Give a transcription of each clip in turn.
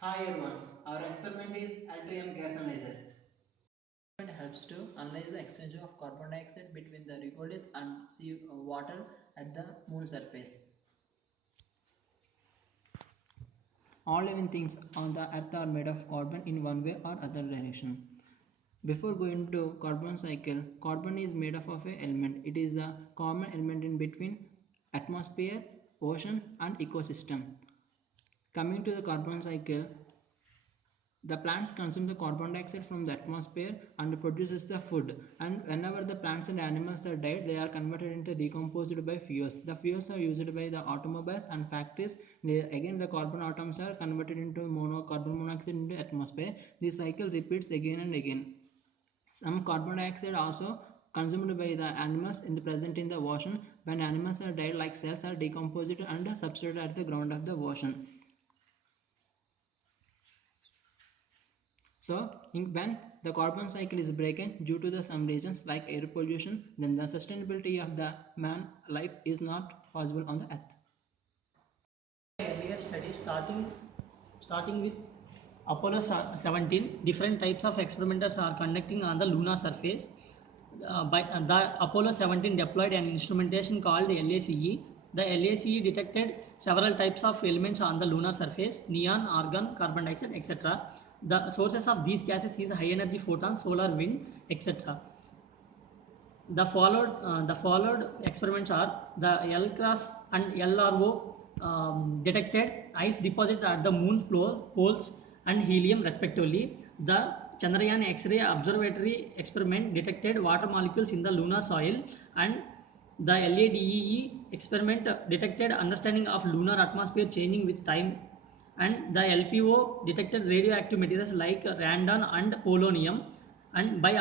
Hi everyone, our experiment is L2M gas analyzer. It helps to analyze the exchange of carbon dioxide between the regolith and sea water at the moon surface. All living things on the earth are made of carbon in one way or other direction. Before going to carbon cycle, carbon is made up of an element. It is the common element in between atmosphere, ocean and ecosystem. Coming to the carbon cycle, the plants consume the carbon dioxide from the atmosphere and produces the food, and whenever the plants and animals are died, they are converted into decomposed by fuels. The fuels are used by the automobiles and factories. Again the carbon atoms are converted into carbon monoxide into atmosphere. This cycle repeats again and again. Some carbon dioxide also consumed by the animals in the present in the ocean. When animals are died, like cells are decomposed and substituted at the ground of the ocean. So, when the carbon cycle is broken due to some reasons like air pollution, then the sustainability of the man life is not possible on the earth. Earlier study starting with Apollo 17, different types of experimenters are conducting on the lunar surface. The Apollo 17 deployed an instrumentation called LACE. The LACE detected several types of elements on the lunar surface: neon, argon, carbon dioxide, etc. The sources of these gases is high energy photons, solar, wind, etc. The followed experiments are the LCROSS and LRO detected ice deposits at the moon floor, poles and helium respectively. The Chandrayaan X-ray observatory experiment detected water molecules in the lunar soil, and the LADEE experiment detected understanding of lunar atmosphere changing with time, and the LPO detected radioactive materials like radon and polonium. And by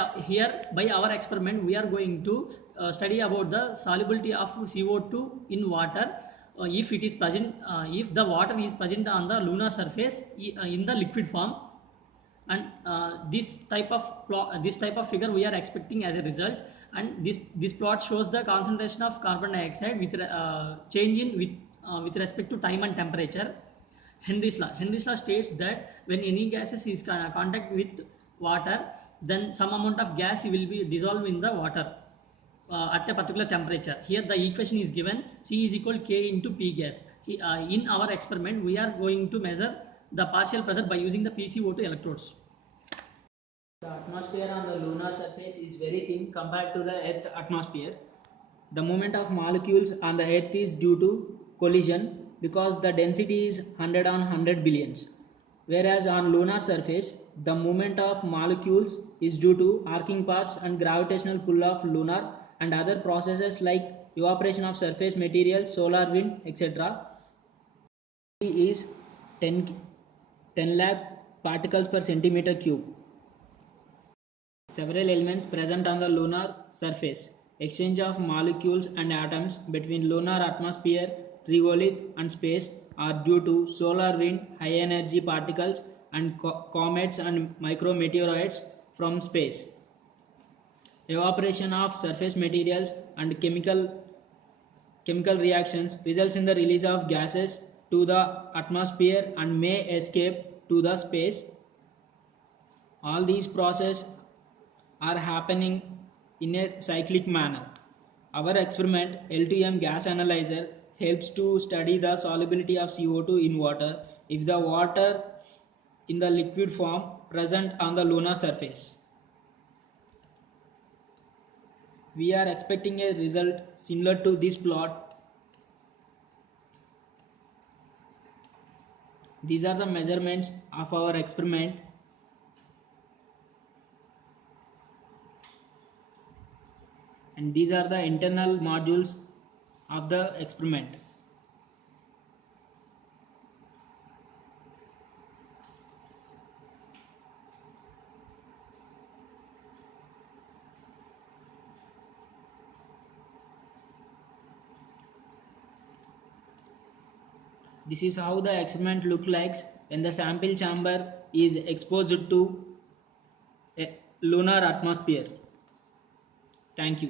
our experiment we are going to study about the solubility of CO2 in water, if it is present, if the water is present on the lunar surface in the liquid form. And this type of figure we are expecting as a result. And this plot shows the concentration of carbon dioxide with change in with respect to time and temperature. Henry's law states that when any gases is contact with water, then some amount of gas will be dissolved in the water at a particular temperature. Here the equation is given: C is equal K into P gas. In our experiment we are going to measure the partial pressure by using the PCO2 electrodes. The atmosphere on the lunar surface is very thin compared to the Earth atmosphere. The movement of molecules on the Earth is due to collision because the density is 100 on 100 billions. Whereas on lunar surface, the movement of molecules is due to arcing paths and gravitational pull of lunar and other processes like evaporation of surface material, solar wind, etc. Is 10 lakh particles per centimeter cube. Several elements present on the lunar surface. Exchange of molecules and atoms between lunar atmosphere, regolith and space are due to solar wind, high energy particles and comets and micrometeoroids from space. Evaporation of surface materials and chemical reactions results in the release of gases to the atmosphere and may escape to the space. All these processes are happening in a cyclic manner. Our experiment L2M gas analyzer helps to study the solubility of CO2 in water if the water in the liquid form present on the lunar surface. We are expecting a result similar to this plot. These are the measurements of our experiment. And these are the internal modules of the experiment. This is how the experiment looks like when the sample chamber is exposed to a lunar atmosphere. Thank you.